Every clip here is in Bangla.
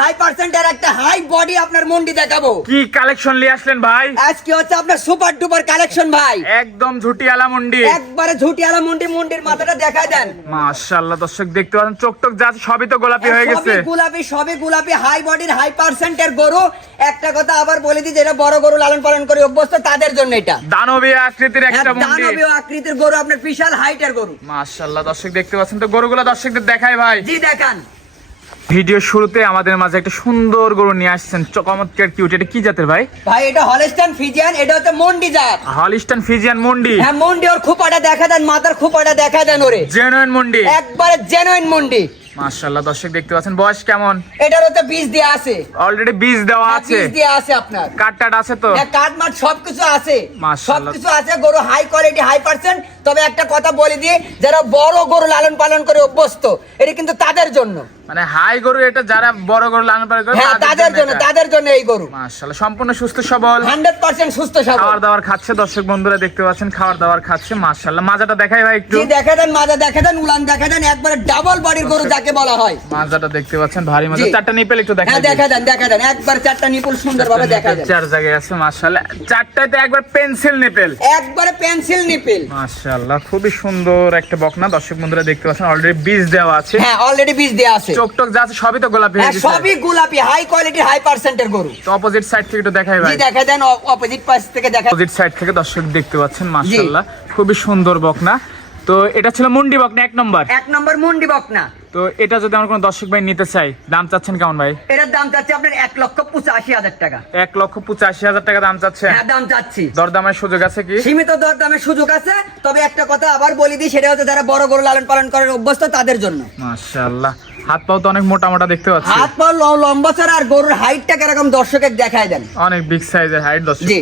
হাই পার্সেন্টের একটা হাই বডি আপনার মন্ডি দেখাবো। কি কালেকশন নিয়ে আসলেন ভাই? আজকে হচ্ছে আপনার সুপার ডুপার কালেকশন ভাই। একদম ঝুটিয়ালা মুন্ডি। একবারে ঝুটিয়ালা মুন্ডি মুন্ডির মাথাটা দেখায় দেন। মাশাআল্লাহ দর্শক দেখতে পাচ্ছেন চোখ টোক যা সবই তো গোলাপি হয়ে গেছে। সবই গোলাপি সবই গোলাপি হাই বডির হাই পার্সেন্টের গরু। একটা কথা আবার বলে দিই যেটা বড় গরু লালন পালন করে অভ্যস্ত তাদের জন্য এটা। দানবীয় আকৃতির একটা হ্যাঁ, মুন্ডি। দানবীয় আকৃতির গরু আপনার বিশাল হাইটের গরু। মাশাআল্লাহ দর্শক দেখতে পাচ্ছেন তো গরুগুলো দর্শকদের দেখাই ভাই। জি দেখান। ভিডিও শুরুতে আমাদের মাঝে একটা সুন্দর গরু নিয়ে আসছেন। চকমৎকার কিউট এটা কি জাতের ভাই? ভাই এটা হলিস্টান ফিজিয়ান এটা হচ্ছে মন্ডি জাত। হলিস্টান ফিজিয়ান মন্ডি হ্যাঁ মন্ডি ওর খুপাটা দেখা দেন মাথার খুপাটা দেখা দেন ওরে। জেনুইন মন্ডি একবারে জেনুইন মন্ডি মাশাআল্লাহ দর্শক দেখতে পাচ্ছেন বয়স কেমন? এটার হচ্ছে বীজ দিয়ে আছে। অলরেডি বীজ দেওয়া আছে? বীজ দিয়ে আছে আপনার। আছে তো? হ্যাঁ, কাঠ মাঠ সবকিছু আছে। মাশাআল্লাহ। সবকিছু আছে গরু হাই কোয়ালিটি হাই পার্সেন্ট তবে একটা কথা বলে দিয়ে যারা বড় গরু লালন পালন করে অভ্যস্ত এটা কিন্তু তাদের জন্য। মানে হাই গরু এটা যারা বড় গরু লালন পালন করে হ্যাঁ তাদের জন্য তাদের জন্য এই গরু। মাশাআল্লাহ সম্পূর্ণ সুস্থ সবল। হান্ড্রেড পার্সেন্ট সুস্থ সবল। খাবার দাবার খাচ্ছে দর্শক বন্ধুরা দেখতে পাচ্ছেন খাবার দাবার খাচ্ছে মাশাআল্লাহ। মাজাটা দেখাই ভাই একটু। জি দেখা দেন মাজা দেখা দেন উলান দেখা দেন একবারে ডাবল বডির গরু যাকে বলা হয়। মাজাটা দেখতে পাচ্ছেন ভারী মাজা চারটা নিপেল একটু দেখাই হ্যাঁ দেখা দেন দেখা দেন। একবার চারটা নিপুল সুন্দর ভাবে দেখা দেন। চার জায়গায় আছে মাশাআল্লাহ। চারটাতে একবার পেন্সিল নিপেল। একবারে পেন্সিল নিপিল। মাশাআল্লাহ খুবই সুন্দর একটা বকনা। দর্শক বন্ধুরা দেখতে পাচ্ছেন অলরেডি বীজ দেওয়া আছে। হ্যাঁ অলরেডি বীজ দেওয়া আছে। চোখ টোক যা আছে সবই তো গোলাপি হয়ে সবই গোলাপি হাই কোয়ালিটি হাই পার্সেন্টের গরু। তো অপোজিট সাইড থেকে একটু দেখাই ভাই। জি দেখা দেন অপোজিট পাশ থেকে দেখা অপোজিট সাইড থেকে দর্শক দেখতে পাচ্ছেন মাশাআল্লাহ। খুবই সুন্দর বকনা। তো এটা ছিল মুন্ডি বকনা এক নম্বর। এক নম্বর মুন্ডি বকনা। তো এটা যদি আমার কোনো দর্শক ভাই নিতে চাই দাম চাচ্ছেন কেমন ভাই? এটার দাম চাচ্ছি আপনার এক লক্ষ পঁচাশি হাজার টাকা। এক লক্ষ পঁচাশি হাজার টাকা দাম চাচ্ছে? হ্যাঁ দাম চাচ্ছি। দরদামের সুযোগ আছে কি? সীমিত দর দামের সুযোগ আছে তবে একটা কথা আবার বলি দিই সেটা হচ্ছে যারা বড় গরু লালন পালন করার অভ্যস্ত তাদের জন্য। মাশাআল্লাহ। হাত পাও তো অনেক মোটা মোটা দেখতে পাচ্ছি। হাত পাও লম্বা ছাড়া আর গরুর হাইটটা কীরকম দর্শকের দেখায় দেন। অনেক বিগ সাইজের হাইট দর্শক। জি।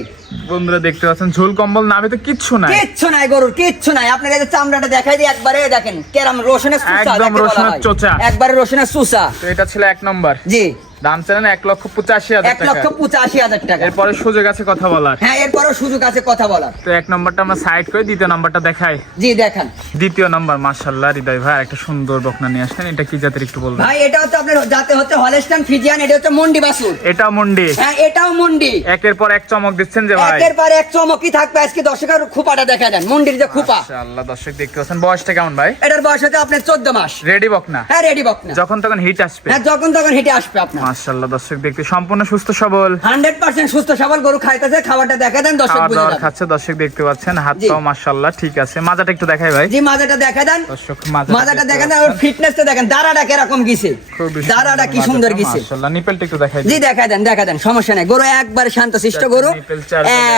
বন্ধুরা দেখতে পাচ্ছেন ঝোল কম্বল নামে তো কিচ্ছু নাই। কিচ্ছু নাই গরুর কিচ্ছু নাই। আপনার কাছে চামড়াটা দেখাই দিই একবারে দেখেন কেরাম রসুনের সুসা একদম রসুনের চোচা। একবারে রসুনের সুসা। তো এটা ছিল এক নম্বর। জি। দাম ছিলেন এক লক্ষ পঁচাশি হাজার এক লক্ষ পঁচাশি হাজার টাকা। এরপরে সুযোগ আছে কথা বলার। হ্যাঁ এরপরও সুযোগ আছে কথা বলার। তো এক নম্বরটা আমরা সাইড করে দ্বিতীয় নম্বরটা দেখাই। জি দেখান। দ্বিতীয় নম্বর মাশাল্লাহ হৃদয় ভাই একটা সুন্দর বকনা নিয়ে আসলেন। এটা কি জাতের একটু বলবেন? ভাই এটা হচ্ছে আপনার যাতে হচ্ছে হলেস্টান ফিজিয়ান এটা হচ্ছে মন্ডি বাসুর। এটা মুন্ডি? হ্যাঁ এটাও মন্ডি। একের পর এক চমক দিচ্ছেন যে ভাই। একের পর এক চমকই থাকবে। আজকে দর্শকের খুপাটা দেখা দেন মন্ডির যে খুপা। আল্লাহ দর্শক দেখতে পাচ্ছেন। বয়সটা কেমন ভাই? এটার বয়স হচ্ছে আপনার চোদ্দ মাস। রেডি বকনা? হ্যাঁ রেডি বকনা। যখন তখন হিট আসবে। হ্যাঁ যখন তখন হেঁটে আসবে আপনার। মাশাল্লাহ দর্শক দেখতে সম্পূর্ণ সুস্থ সবল। হান্ড্রেড পার্সেন্ট সুস্থ সবল গরু খাইতেছে খাবারটা দেখা দেন দর্শক বুঝে যাবে। খাচ্ছে দর্শক দেখতে পাচ্ছেন হাত। পাও মাশাল্লাহ ঠিক আছে। মাজাটা একটু দেখাই ভাই। জি মাজাটা দেখা দেন। দর্শক মাজাটা দেখেন না, ওর ফিটনেসটা দেখেন দাঁড়াটা কীরকম গিছে? দাঁড়াটা কি সুন্দর গিছে? মাশাল্লাহ নিপেলটা একটু দেখাই জি দেখা দেন দেখা দেন সমস্যা নাই। গরু একবার শান্ত শিষ্ট গরু।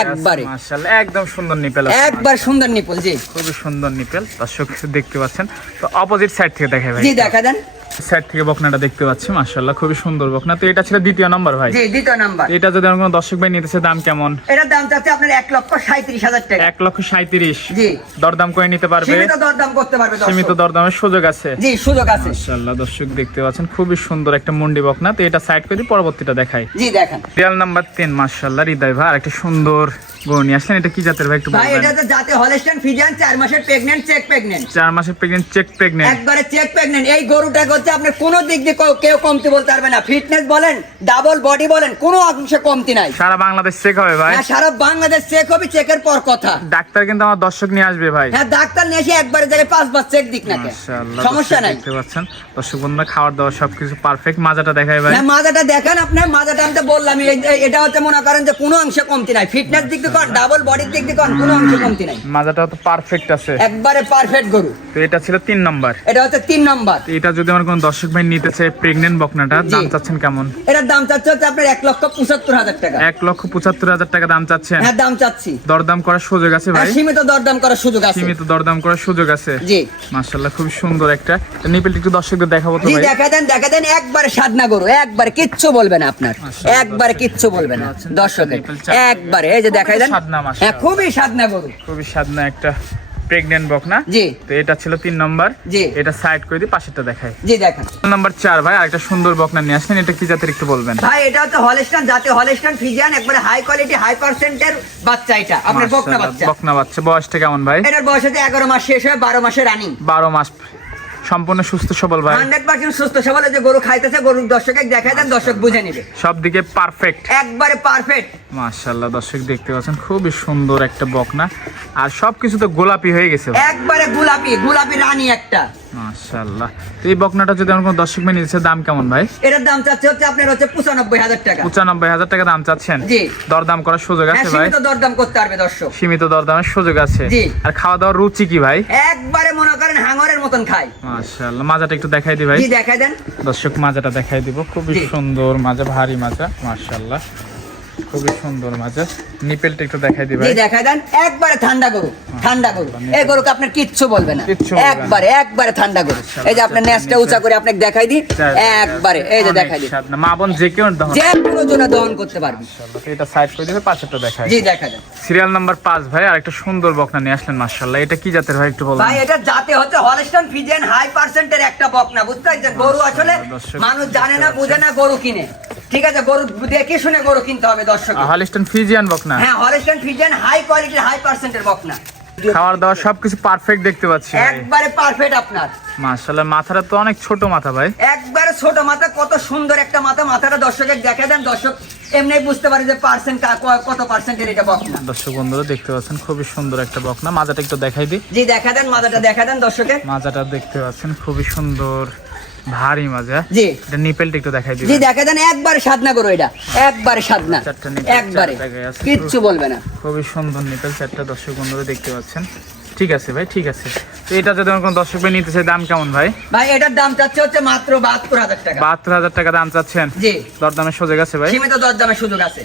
একবারে। মাশাল্লাহ একদম সুন্দর নিপেল একবার সুন্দর নিপুল জি। খুবই সুন্দর নিপেল দর্শক দেখতে পাচ্ছেন। তো অপোজিট সাইড থেকে দেখাই ভাই। জি দেখা দেন। সাইড থেকে বকনাটা দেখতে পাচ্ছি খুবই সুন্দর বকনা। তো এটা ছিল দ্বিতীয় নম্বর ভাই? জি দ্বিতীয় নাম্বার। এটা যদি আমার কোনো দর্শক ভাই নিতেছে দাম কেমন? এটার দাম চাচ্ছে আপনার লক্ষ সাঁত্রিশ হাজার টাকা। লক্ষ সাঁত্রিশ জি। দরদাম করে নিতে পারবে? সীমিত দরদাম করতে পারবে দর্শক। সীমিত দরদামের সুযোগ আছে? জি সুযোগ আছে। মাশাআল্লাহ দর্শক দেখতে পাচ্ছেন খুবই সুন্দর একটা মুন্ডি বকনা। তো এটা সাইড করে পরবর্তীটা দেখাই। জি দেখেন। রিয়াল নাম্বার তিন মাশাআল্লাহ হৃদয় ভাই একটা সুন্দর গরু নিয়ে আসলেন। এটা কি জাতের ভাই একটু ভাই এটা তো জাতে হলেস্টান ফিজিয়ান চার মাসের প্রেগনেন্ট চেক প্রেগনেন্ট চার মাসের প্রেগনেন্ট চেক প্রেগনেন্ট একবারে চেক প্রেগনেন্ট এই গরুটা হচ্ছে আপনি কোনো দিক দিয়ে কেউ- কমতি বলতে পারবে না। ফিটনেস বলেন ডাবল বডি বলেন কোনো অংশে কমতি নাই। সারা বাংলাদেশ চেক হবে ভাই। হ্যাঁ সারা বাংলাদেশ চেক হবে চেকের পর কথা। ডাক্তার কিন্তু আমার দর্শক নিয়ে আসবে ভাই। হ্যাঁ ডাক্তার নিয়ে এসে একবারে জায়গায় পাঁচবার চেক দিক না। সমস্যা নাই। দেখতে পাচ্ছেন। দর্শক বন্ধুরা খাওয়ার দাওয়ার সবকিছু পারফেক্ট মাজাটা দেখাই ভাই। হ্যাঁ মাজাটা দেখেন আপনার মাজাটা আমি তো বললাম এটা হচ্ছে মনে করেন যে কোনো অংশে কমতি নাই। ফিটনেস দিক দিয়ে ডাবল বডির দিক দিয়ে কোনো অংশে কমতি নাই। মাজাটা তো পারফেক্ট আছে। একবারে পারফেক্ট গরু। তো এটা ছিল তিন নম্বর। এটা হচ্ছে তিন নম্বর। এটা যদি আমার কোনো দর্শক ভাই নিতে চায় প্রেগনেন্ট বকনাটা দাম চাচ্ছেন কেমন? এটার দাম চাচ্ছে হচ্ছে আপনার এক লক্ষ পঁচাত্তর হাজার টাকা। এক লক্ষ পঁচাত্তর হাজার টাকা দাম চাচ্ছেন? হ্যাঁ দাম চাচ্ছি। দরদাম করার সুযোগ আছে হ্যাঁ, ভাই সীমিত দরদাম করার সুযোগ আছে। সীমিত দরদাম করার সুযোগ আছে? জি। মাশাল্লাহ খুব সুন্দর একটা। নিপেলটি একটু দর্শকদের দেখাবো তো জি ভাই। দেখা দেন দেখা দেন একবার সাধনা গরু একবার কিচ্ছু বলবে না আপনার। মাশাআল্লাহ, একবার কিচ্ছু বলবে না দর্শকের। nipple এই যে দেখাই দেন। সাধনা, মাশাআল্লাহ। হ্যাঁ খুবই সাধনা গরু। খুবই সাধনা একটা প্রেগনেন্ট বকনা জি। তো এটা ছিল তিন নম্বর। জি। এটা সাইড করে দিই পাশেরটা দেখাই। জি দেখেন। নাম্বার চার ভাই আর একটা সুন্দর বকনা নিয়ে আসলেন এটা কি জাতের একটু বলবেন? ভাই এটা হচ্ছে হলেস্টান জাতীয় হলেস্টান ফিজিয়ান একবারে হাই কোয়ালিটি হাই পার্সেন্টের বাচ্চা এটা। আপনার বকনা বাচ্চা। বকনা বাচ্চা। বয়সটা কেমন ভাই? এটার বয়স হচ্ছে এগারো মাস শেষ হয়ে বারো মাসে রানিং বারো মাস সম্পূর্ণ সুস্থ সবল ভাই। হান্ড্রেড পার্সেন্ট সুস্থ সবল যে গরু খাইতেছে গরু দর্শকে দেখাই দেন দর্শক বুঝে নিবে। সব দিকে পারফেক্ট একবারে পারফেক্ট মাশাআল্লাহ দর্শক দেখতে পাচ্ছেন খুবই সুন্দর একটা বকনা। আর সবকিছু তো গোলাপি হয়ে গেছে একবারে গোলাপি গোলাপি রানী একটা। মাশাল্লাহ তো এই বকনাটা যদি আমার কোনো দর্শক মেয়ে নিচ্ছে দাম কেমন ভাই? এটার দাম চাচ্ছে হচ্ছে আপনার হচ্ছে পঁচানব্বই হাজার টাকা। পঁচানব্বই হাজার টাকা দাম চাচ্ছেন? জি। দরদাম করার সুযোগ হ্যাঁ আছে ভাই? সীমিত দরদাম করতে পারবে দর্শক। সীমিত দরদামের সুযোগ আছে। জি। আর খাওয়া দাওয়ার রুচি কি ভাই? একবারে মনে করেন হাঙরের মতন মাজাটা একটু দেখাই দি ভাই। জি দেখাই দেন। দর্শক মাজাটা দেখাই দিব। খুবই সুন্দর মাজা ভারী মাজা। মাশাল্লাহ খুবই সুন্দর মাজা নিপেলটা একটু দেখাই দি জি দেখাই দেন। একবারে ঠান্ডা গরু ঠান্ডা গরু। এই গরুকে আপনার কিচ্ছু বলবে না। একবারে একবারে ঠান্ডা গরু। এই যে আপনার নেসটা উঁচা করে আপনাকে দেখাই দিই। একবারে এই যে দেখাই দিই। মা বোন যে কেউ দহন যে জোড়া দহন করতে পারবি। মাশাআল্লাহ। এটা সাইড করে দিবে পাশেরটা দেখাই। জি দেখা দেন। সিরিয়াল নাম্বার পাঁচ ভাই আর একটা সুন্দর বকনা নিয়ে আসলেন মাশাল্লাহ এটা কি জাতের ভাই একটু বলুন। ভাই এটা জাতে হচ্ছে হলস্টন ফিজেন হাই পার্সেন্টের একটা বকনা বুঝতে পারছেন? গরু আসলে মানুষ জানে না বুঝে না গরু কিনে। ঠিক আছে গরু দেখে শুনে গরু কিনতে হবে দর্শক হলিস্টন ফিজিয়ান বকনা? হ্যাঁ হলস্টন ফিজেন হাই কোয়ালিটির হাই পার্সেন্টের বকনা। খাওয়ার দাওয়ার সবকিছু পারফেক্ট দেখতে পাচ্ছি একবারে পারফেক্ট আপনার। মাশাল্লাহ মাথাটা তো অনেক ছোট মাথা ভাই। একবারে ছোট মাথা কত সুন্দর একটা মাথা। মাথাটা দর্শকের দেখা দেন দর্শক এমনি বুঝতে পারে যে পার্সেন্ট কত পার্সেন্টের এটা বকনা। দর্শক বন্ধুরা দেখতে পাচ্ছেন খুবই সুন্দর একটা বকনা। মাজাটা একটু দেখাই দিই। জি দেখা দেন মাথাটা দেখা দেন দর্শকের মাজাটা দেখতে পাচ্ছেন খুবই সুন্দর। ভারী মাজা জি। এটা নিপেলটা একটু দেখাই দিই জি দেখা দেন একবারে সাধনা করো এটা। একবারে সাধনা একবারে। কিচ্ছু বলবে না। খুবই সুন্দর নিপেল চারটা দর্শক বন্ধুরা দেখতে পাচ্ছেন। ঠিক আছে ভাই ঠিক আছে। তো এটা যদি কোনো দর্শক ভাই নিতে চাই দাম কেমন ভাই? ভাই এটার দাম চাচ্ছে হচ্ছে মাত্র বাহাত্তর হাজার টাকা। বাহাত্তর হাজার টাকা দাম চাচ্ছেন? জি। দরদামের সুযোগ আছে ভাই? সীমিত দরদামের সুযোগ আছে।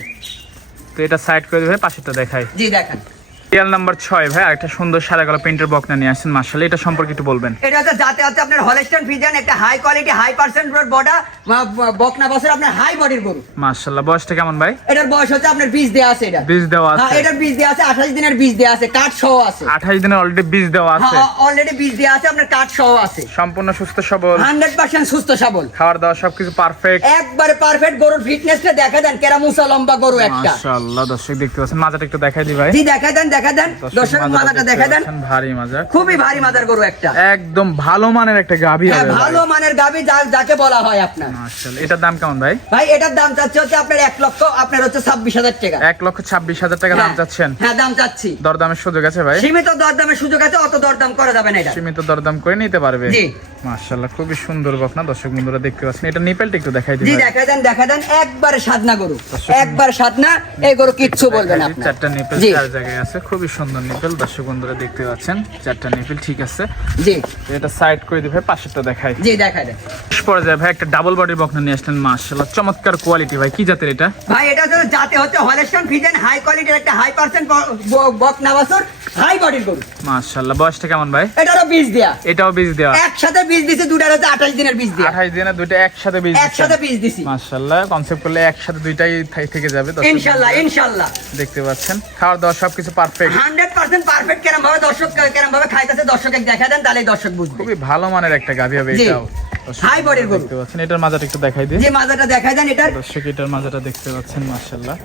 তো এটা সাইড করে দিবে পাশেরটা দেখাই। জি দেখেন। সিরিয়াল নাম্বার ছয় ভাই একটা সুন্দর সাদা কালো বকনা নিয়ে আসছেন মার্শাল এটা সম্পর্কে একটু বলবেন। এটা হচ্ছে যাতে হচ্ছে আপনার হলস্টাইন ফিজিয়ান একটা হাই কোয়ালিটি হাই পার্সেন্ট বডা বকনা বছর আপনার হাই বডির গরু। মার্শাল্লাহ বয়সটা কেমন ভাই? এটার বয়স হচ্ছে আপনার বীজ দেওয়া আছে এটা। বীজ দেওয়া হ্যাঁ আছে। এটার বীজ দেওয়া আছে আঠাশ দিনের বীজ দেওয়া আছে কাঠ সহ আছে। আঠাশ দিনের অলরেডি বীজ দেওয়া আছে। হ্যাঁ অলরেডি বীজ দেওয়া আছে আপনার কাঠ সহ আছে। সম্পূর্ণ সুস্থ সবল। হান্ড্রেড পার্সেন্ট সুস্থ সবল। খাওয়ার দাওয়া সবকিছু পারফেক্ট একবারে পারফেক্ট গরুর ফিটনেসটা দেখা দেন কেরা মুসা লম্বা গরু একটা। মাশাআল্লাহ দর্শক দেখতে পাচ্ছেন মাজাটা একটু দেখাই দি ভাই। জি দেখা দেন দেখা দেন দর্শক দেখা দেন। ভারী মাজা খুবই ভারী মাথার গরু একটা। একদম ভালো মানের একটা গাভী হ্যাঁ হবে ভালো মানের গাবি যাকে বলা হয় আপনার। মাশাআল্লাহ এটার দাম কেমন ভাই? ভাই এটার দাম চাচ্ছে হচ্ছে আপনার লক্ষ আপনার হচ্ছে ছাব্বিশ হাজার টাকা। এক লক্ষ ছাব্বিশ হাজার টাকা দাম হ্যাঁ, চাচ্ছেন? হ্যাঁ দাম চাচ্ছি। দরদামের সুযোগ আছে ভাই? সীমিত দরদামের সুযোগ আছে অত দরদাম করা যাবে না এটা। সীমিত দরদাম করে নিতে পারবে। জি। মাশাআল্লাহ খুবই সুন্দর বকনা দর্শক বন্ধুরা দেখতে পাচ্ছেন। এটা নিপেলটা একটু দেখাই জি দিই দেখা দেন দেখা দেন একবারে সাধনা গরু। একবার সাধনা এই গরু কিচ্ছু বলবে না আপনার। চারটা নিপেল চার জায়গায় আছে খুবই সুন্দর নিপেল দর্শক বন্ধুরা দেখতে পাচ্ছেন চারটা নিপেল ঠিক আছে? জি। এটা সাইড করে দিই ভাই পাশেরটা দেখাই। জি দেখাই দেন যায় ভাই একটা ডাবল বডির বকনা নিয়ে আসলেন মাশাআল্লাহ চমৎকার কোয়ালিটি ভাই কি জাতের এটা? ভাই এটা হচ্ছে যাতে হচ্ছে হলেস্টন ফিজেন হাই কোয়ালিটির একটা হাই পার্সেন্ট বকনা বাছুর হাই বডির গরু। মাশাআল্লাহ। বয়সটা কেমন ভাই? এটারও বীজ দেয়া। এটাও বীজ দেওয়া একসাথে বীজ দিছে দুটার হচ্ছে আঠাশ দিনের বীজ দেয়া। আঠাশ দিনে দুইটা একসাথে বীজ একসাথে বীজ দিছি। মাশাআল্লাহ কনসেপ্ট করলে একসাথে দুইটাই থেকে যাবে দর্শক। ইনশাল্লাহ ইনশাল্লাহ দেখতে পাচ্ছেন। খাওয়ার দাওয়া সবকিছু পারফেক্ট হান্ড্রেড পার্সেন্ট পারফেক্ট কেরম ভাবে দর্শক কেরম ভাবে খাইতেছে দর্শকের দেখা দেন তাহলে দর্শক বুঝবে। খুবই ভালো মানের একটা গাভি হবে এটাও। হাই বডির গরু। দেখতে পাচ্ছেন এটার মাজাটা একটু দেখাই দিই। যে মাজাটা দেখাই দেন এটার দর্শক এটার মাজাটা দেখতে পাচ্ছেন মাশাআল্লাহ।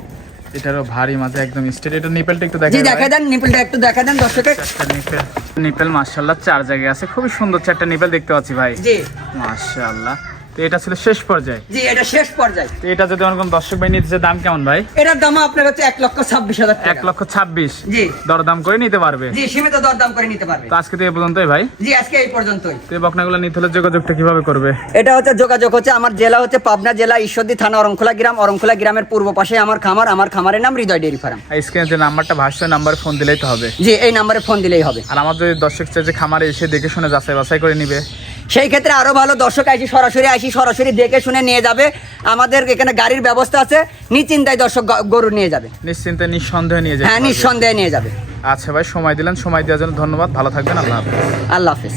এটারও ভারী মাঝে একদম স্টেট এটা নিপেলটা একটু দেখা দেখা দেন নিপেলটা একটু দেখা দেন দর্শকের। চারটা নিপেল। নিপেল মাশাআল্লাহ চার জায়গায় আছে। খুবই সুন্দর চারটা নিপেল দেখতে পাচ্ছি ভাই। জি। মাশাআল্লাহ। তো এটা ছিল শেষ পর্যায়ে। জি এটা শেষ পর্যায়ে। তো এটা যদি আমার দর্শক ভাই নিতে দাম কেমন ভাই? এটার দাম আপনার হচ্ছে এক লক্ষ ছাব্বিশ হাজার এক লক্ষ ছাব্বিশ। জি। দরদাম করে নিতে পারবে? জি সীমিত দরদাম করে নিতে পারবে। তো আজকে তো এই পর্যন্তই ভাই। জি আজকে এই পর্যন্তই। তো এই বকনাগুলো নিতে হলে যোগাযোগটা কীভাবে করবে? এটা হচ্ছে যোগাযোগ হচ্ছে আমার জেলা হচ্ছে পাবনা জেলা ঈশ্বরদী থানা অরংখোলা গ্রাম। অরংখোলা গ্রামের পূর্ব পাশে আমার খামার। আমার খামারের নাম হৃদয় ডেয়ারি ফার্ম। স্ক্রিনে যে নাম্বারটা ভাষ্য নাম্বার ফোন দিলেই তো হবে। জি এই নাম্বারে ফোন দিলেই হবে। আর আমার যদি দর্শক চাই যে খামারে এসে দেখে শুনে যাচাই বাছাই করে নিবে সেই ক্ষেত্রে আরও ভালো দর্শক আইসি সরাসরি আইসি সরাসরি দেখে শুনে নিয়ে যাবে। আমাদের এখানে গাড়ির ব্যবস্থা আছে নিশ্চিন্তায় দর্শক গরু নিয়ে যাবে। নিশ্চিন্তায় নিঃসন্দেহে নিয়ে যাবে হ্যাঁ নিঃসন্দেহে নিয়ে যাবে। আচ্ছা ভাই সময় দিলেন সময় দেওয়ার জন্য ধন্যবাদ ভালো থাকবেন আল্লাহ হাফিজ। আল্লাহ হাফিজ।